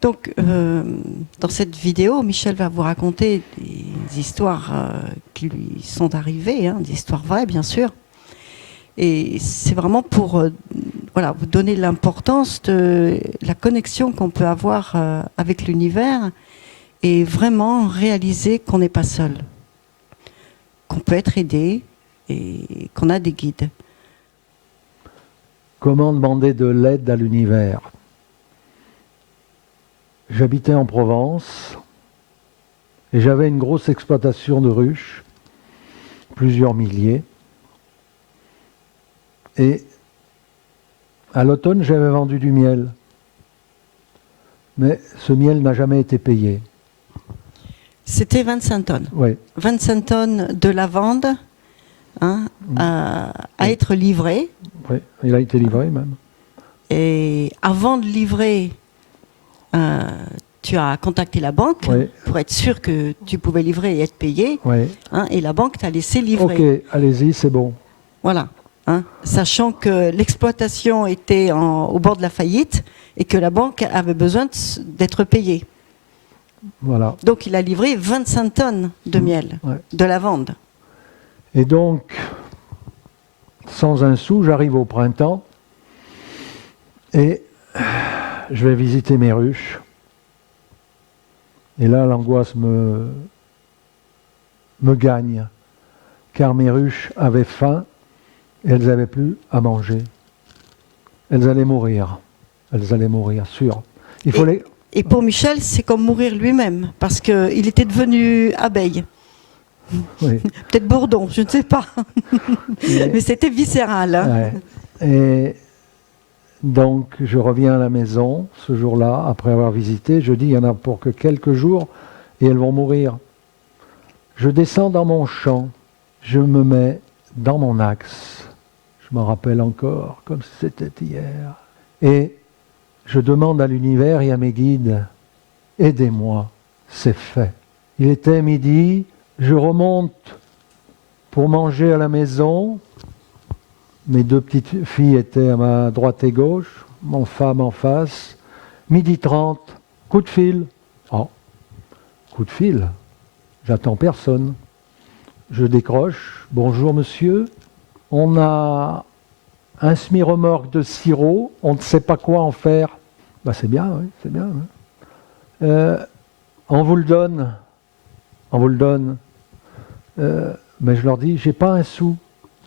Donc, dans cette vidéo, Michel va vous raconter des histoires qui lui sont arrivées, des histoires vraies, bien sûr. Et c'est vraiment pour voilà, vous donner l'importance de la connexion qu'on peut avoir avec l'univers et vraiment réaliser qu'on n'est pas seul, qu'on peut être aidé et qu'on a des guides. Comment demander de l'aide à l'univers? J'habitais en Provence et j'avais une grosse exploitation de ruches, plusieurs milliers. Et à l'automne, j'avais vendu du miel. Mais ce miel n'a jamais été payé. C'était 25 tonnes. Oui. 25 tonnes de lavande à être livrées. Oui, il a été livré même. Et avant de livrer, tu as contacté la banque pour être sûr que tu pouvais livrer et être payé. Et la banque t'a laissé livrer. Ok, allez-y, c'est bon. Voilà. Sachant que l'exploitation était au bord de la faillite et que la banque avait besoin d'être payée. Voilà. Donc il a livré 25 tonnes de miel, de lavande. Et donc, sans un sou, j'arrive au printemps et je vais visiter mes ruches. Et là, l'angoisse me gagne, car mes ruches avaient faim et elles n'avaient plus à manger. Elles allaient mourir. Elles allaient mourir, sûr. Et pour Michel, c'est comme mourir lui-même, parce qu'il était devenu abeille. Oui. Peut-être bourdon, je ne sais pas. Mais c'était viscéral. Et donc, je reviens à la maison ce jour-là, après avoir visité. Je dis, il y en a pour que quelques jours, et elles vont mourir. Je descends dans mon champ, je me mets dans mon axe. Je m'en rappelle encore, comme si c'était hier. Et je demande à l'univers et à mes guides, aidez-moi, c'est fait. Il était midi, je remonte pour manger à la maison. Mes deux petites filles étaient à ma droite et gauche, mon femme en face. 12h30, coup de fil. Oh, coup de fil, j'attends personne. Je décroche, bonjour monsieur, on a un semi-remorque de sirop, on ne sait pas quoi en faire. Ben c'est bien, oui, c'est bien. Oui. On vous le donne. On vous le donne. Mais je leur dis, j'ai pas un sou.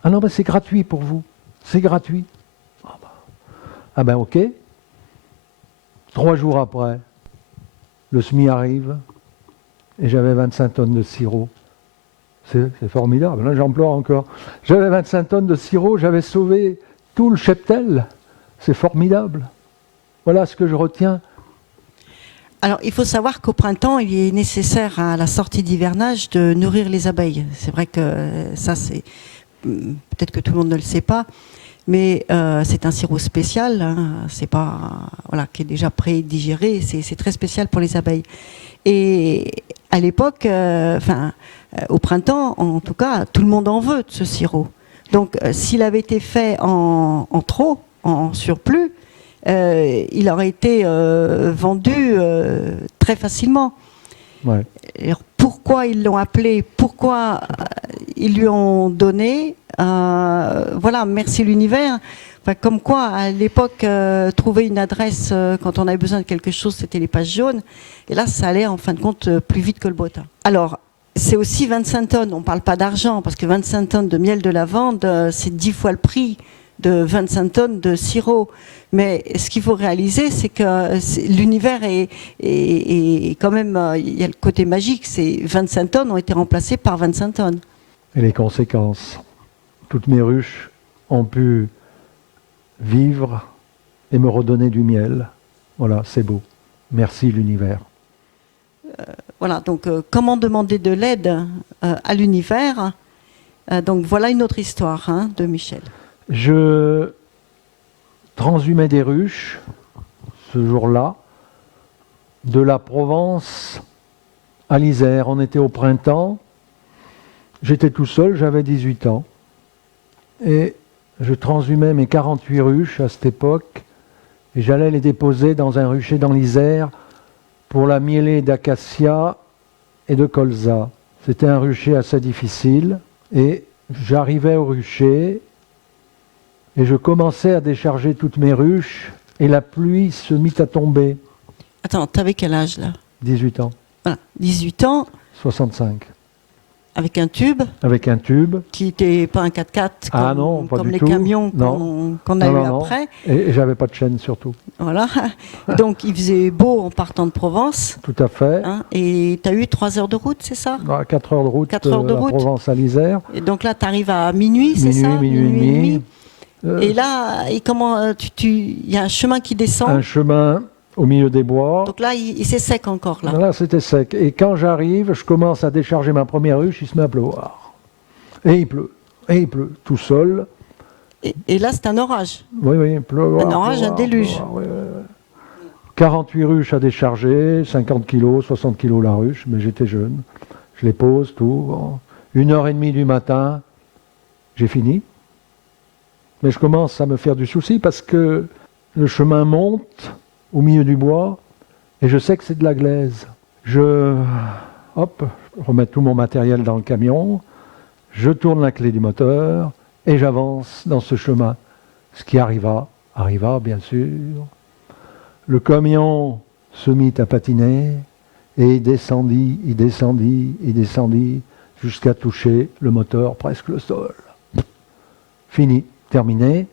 Ah non, ben c'est gratuit pour vous. C'est gratuit. Ah ben ok. 3 jours après, le SMI arrive et j'avais 25 tonnes de sirop. C'est formidable, là j'en pleure encore. J'avais 25 tonnes de sirop, j'avais sauvé tout le cheptel. C'est formidable. Voilà ce que je retiens. Alors, il faut savoir qu'au printemps, il est nécessaire à la sortie d'hivernage de nourrir les abeilles. C'est vrai que ça, c'est peut-être que tout le monde ne le sait pas, mais c'est un sirop spécial. C'est pas qui est déjà pré-digéré. C'est très spécial pour les abeilles. Et à l'époque, au printemps, en tout cas, tout le monde en veut de ce sirop. Donc, s'il avait été fait en trop, en surplus, il aurait été vendu très facilement. Ouais. Alors, pourquoi ils l'ont appelé? Pourquoi ils lui ont donné? Voilà, merci l'univers. Enfin, comme quoi, à l'époque, trouver une adresse quand on avait besoin de quelque chose, c'était les pages jaunes. Et là, ça allait en fin de compte plus vite que le beau temps. Alors, c'est aussi 25 tonnes. On ne parle pas d'argent, parce que 25 tonnes de miel de lavande, c'est 10 fois le prix de 25 tonnes de sirop. Mais ce qu'il faut réaliser, c'est que l'univers est quand même... Il y a le côté magique, c'est 25 tonnes ont été remplacées par 25 tonnes. Et les conséquences. Toutes mes ruches ont pu vivre et me redonner du miel. Voilà, c'est beau. Merci l'univers. Voilà, donc comment demander de l'aide à l'univers? Donc voilà une autre histoire de Michel. Je transhumais des ruches ce jour-là, de la Provence à l'Isère. On était au printemps, j'étais tout seul, j'avais 18 ans. Et je transhumais mes 48 ruches à cette époque, et j'allais les déposer dans un rucher dans l'Isère pour la mielée d'acacia et de colza. C'était un rucher assez difficile et j'arrivais au rucher et je commençais à décharger toutes mes ruches et la pluie se mit à tomber. Attends, t'avais quel âge là? 18 ans, Voilà, 18 ans, 65. avec un tube Avec un tube. qui n'était pas un 4x4 comme, Ah non, pas comme du les tout. camions Non. qu'on a Non, eu non, non. après. Et j'avais pas de chaîne surtout. Voilà. Donc il faisait beau en partant de Provence. Tout à fait. Hein, et tu as eu 3 heures de route, c'est ça? 4 heures de route, 4 heures de la route. Provence à l'Isère. Et donc là, tu arrives à minuit, c'est ça? Minuit et demi. Et là, il y a un chemin qui descend. Un chemin au milieu des bois. Donc là, c'est sec encore. Là. Là, c'était sec. Et quand j'arrive, je commence à décharger ma première ruche, il se met à pleuvoir. Et il pleut, tout seul. Et là, c'est un orage. Oui, pleuvoir. Un orage, un déluge. Pleuvoir, oui. 48 ruches à décharger, 50 kilos, 60 kilos la ruche, mais j'étais jeune. Je les pose, tout. Bon. 1h30 du matin, j'ai fini. Mais je commence à me faire du souci parce que le chemin monte au milieu du bois et je sais que c'est de la glaise. Je remets tout mon matériel dans le camion, je tourne la clé du moteur et j'avance dans ce chemin. Ce qui arriva bien sûr. Le camion se mit à patiner et il descendit jusqu'à toucher le moteur, presque le sol. Fini, terminé.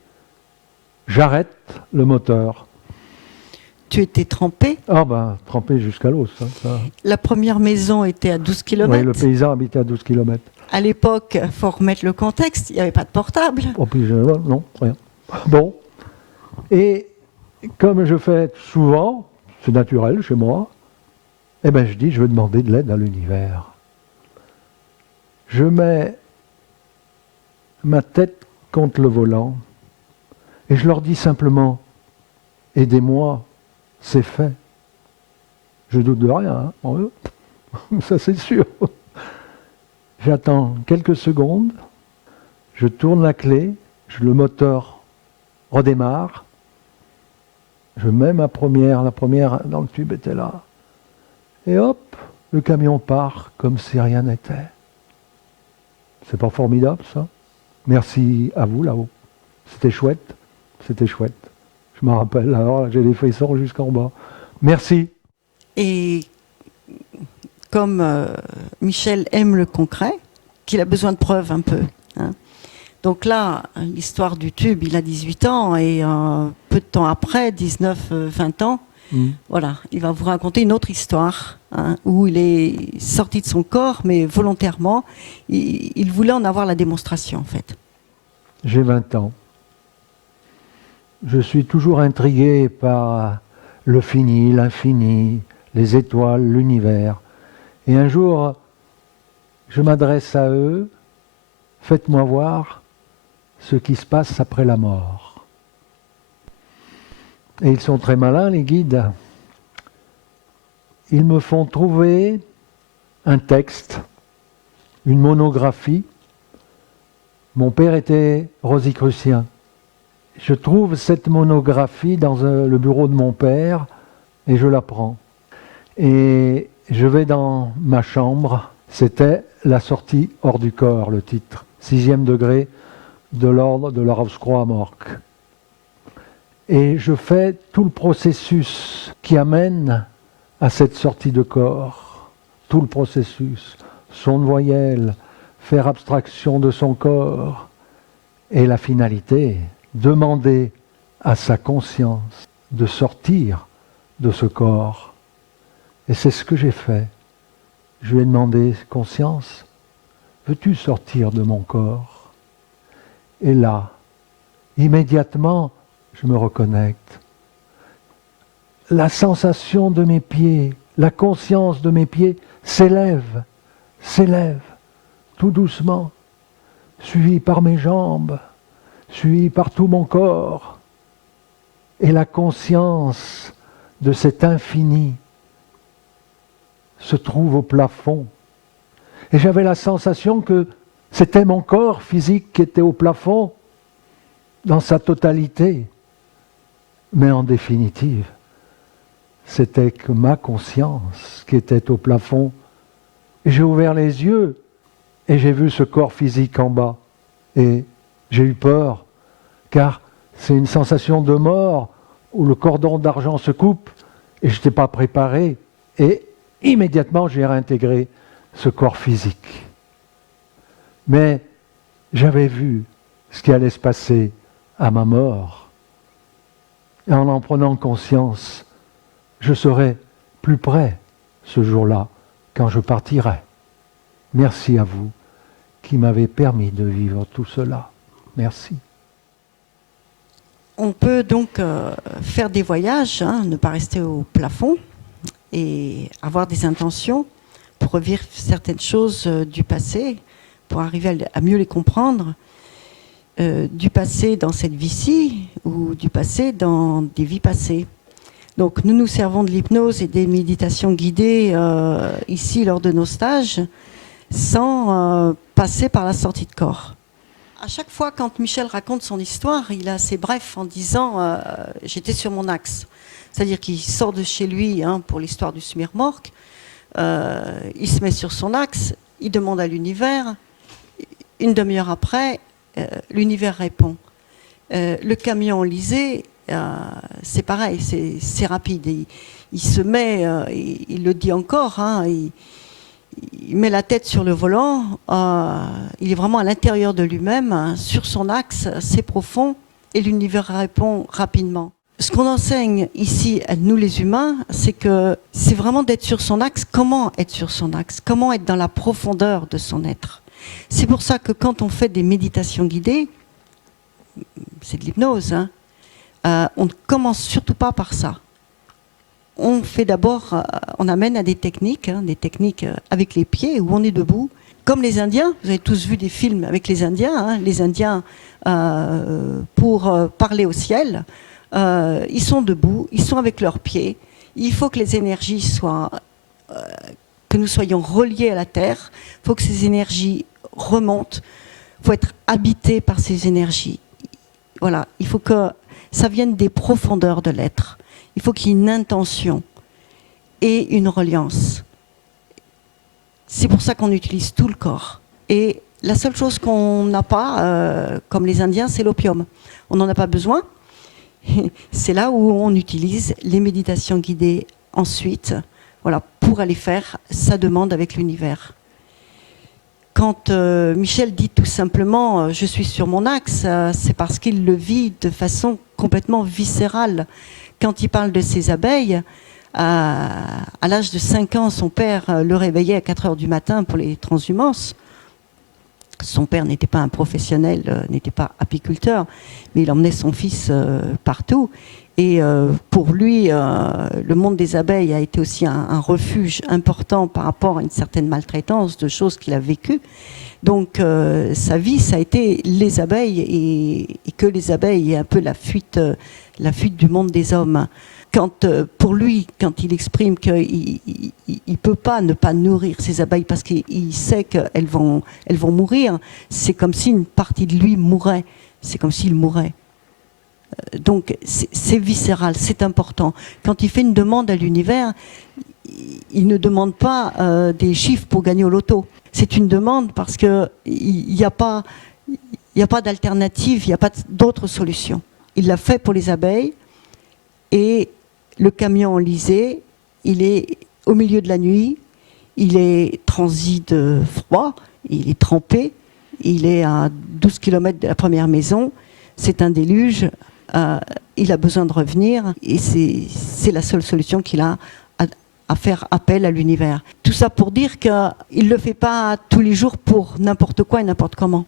J'arrête le moteur. Tu étais trempé. Trempé jusqu'à l'os. Ça. La première maison était à 12 km. Oui, le paysan habitait à 12 km. À l'époque, il faut remettre le contexte, il n'y avait pas de portable. Non, rien. Bon. Et comme je fais souvent, c'est naturel chez moi, je dis, je vais demander de l'aide à l'univers. Je mets ma tête contre le volant et je leur dis simplement, aidez-moi, c'est fait. Je doute de rien, hein, ça c'est sûr. J'attends quelques secondes, je tourne la clé, le moteur redémarre, je mets la première dans le tube était là, et hop, le camion part comme si rien n'était. C'est pas formidable ça? Merci à vous là-haut. C'était chouette. Je me rappelle, alors j'ai les frissons jusqu'en bas. Merci. Et comme Michel aime le concret, qu'il a besoin de preuves un peu. Hein. Donc là, l'histoire du tube, il a 18 ans et peu de temps après, 19-20 ans, voilà, il va vous raconter une autre histoire où il est sorti de son corps, mais volontairement, il voulait en avoir la démonstration en fait. J'ai 20 ans. Je suis toujours intrigué par le fini, l'infini, les étoiles, l'univers. Et un jour, je m'adresse à eux, faites-moi voir ce qui se passe après la mort. Et ils sont très malins, les guides. Ils me font trouver un texte, une monographie. Mon père était rosicrucien. Je trouve cette monographie dans le bureau de mon père et je la prends. Et je vais dans ma chambre. C'était La sortie hors du corps, le titre. 6e degré de l'ordre de la Rose-Croix à Morques. Et je fais tout le processus qui amène à cette sortie de corps. Tout le processus. Son voyelle, faire abstraction de son corps. Et la finalité, demander à sa conscience de sortir de ce corps. Et c'est ce que j'ai fait. Je lui ai demandé, conscience, veux-tu sortir de mon corps? Et là, immédiatement, je me reconnecte. La sensation de mes pieds, la conscience de mes pieds s'élève, tout doucement, suivi par mes jambes, suivi par tout mon corps. Et la conscience de cet infini se trouve au plafond. Et j'avais la sensation que c'était mon corps physique qui était au plafond, dans sa totalité. Mais en définitive, c'était que ma conscience qui était au plafond. Et j'ai ouvert les yeux et j'ai vu ce corps physique en bas. Et j'ai eu peur, car c'est une sensation de mort où le cordon d'argent se coupe et je n'étais pas préparé. Et immédiatement, j'ai réintégré ce corps physique. Mais j'avais vu ce qui allait se passer à ma mort. Et en prenant conscience, je serai plus près ce jour-là quand je partirai. Merci à vous qui m'avez permis de vivre tout cela. Merci. On peut donc faire des voyages, ne pas rester au plafond et avoir des intentions pour revivre certaines choses du passé, pour arriver à mieux les comprendre, du passé dans cette vie-ci ou du passé dans des vies passées. Donc nous nous servons de l'hypnose et des méditations guidées ici lors de nos stages sans passer par la sortie de corps. À chaque fois quand Michel raconte son histoire, il est assez bref en disant j'étais sur mon axe. C'est-à-dire qu'il sort de chez lui pour l'histoire du Smirmorque, il se met sur son axe, il demande à l'univers, une demi-heure après, l'univers répond. Le camion lisé, c'est pareil, c'est rapide. Il se met, il le dit encore, il met la tête sur le volant, il est vraiment à l'intérieur de lui-même, sur son axe, c'est profond, et l'univers répond rapidement. Ce qu'on enseigne ici à nous les humains, c'est que c'est vraiment d'être sur son axe. Comment être sur son axe? Comment être dans la profondeur de son être? C'est pour ça que quand on fait des méditations guidées, c'est de l'hypnose, on ne commence surtout pas par ça. On fait d'abord, on amène à des techniques avec les pieds où on est debout, comme les Indiens. Vous avez tous vu des films avec les Indiens, les Indiens pour parler au ciel, ils sont debout, ils sont avec leurs pieds. Il faut que les énergies soient, que nous soyons reliés à la terre. Il faut que ces énergies remontent. Il faut être habité par ces énergies. Voilà, il faut que ça vienne des profondeurs de l'être. Il faut qu'il y ait une intention et une reliance. C'est pour ça qu'on utilise tout le corps. Et la seule chose qu'on n'a pas, comme les Indiens, c'est l'opium. On n'en a pas besoin. C'est là où on utilise les méditations guidées ensuite, voilà, pour aller faire sa demande avec l'univers. Quand Michel dit tout simplement « je suis sur mon axe », c'est parce qu'il le vit de façon complètement viscérale. Quand il parle de ses abeilles, à l'âge de 5 ans, son père le réveillait à 4 heures du matin pour les transhumances. Son père n'était pas un professionnel, n'était pas apiculteur, mais il emmenait son fils partout. Et pour lui, le monde des abeilles a été aussi un refuge important par rapport à une certaine maltraitance de choses qu'il a vécues. Donc sa vie, ça a été les abeilles et que les abeilles et un peu la fuite du monde des hommes. Pour lui, quand il exprime qu'il ne peut pas ne pas nourrir ses abeilles parce qu'il sait qu'elles vont mourir, c'est comme si une partie de lui mourait. C'est comme s'il mourait. Donc c'est viscéral, c'est important. Quand il fait une demande à l'univers, il ne demande pas des chiffres pour gagner au loto. C'est une demande parce qu'il n'y a pas d'alternative, il n'y a pas d'autre solution. Il l'a fait pour les abeilles et le camion enlisé, il est au milieu de la nuit, il est transi de froid, il est trempé, il est à 12 km de la première maison, c'est un déluge, il a besoin de revenir et c'est la seule solution qu'il a à faire appel à l'univers. Tout ça pour dire qu'il ne le fait pas tous les jours pour n'importe quoi et n'importe comment.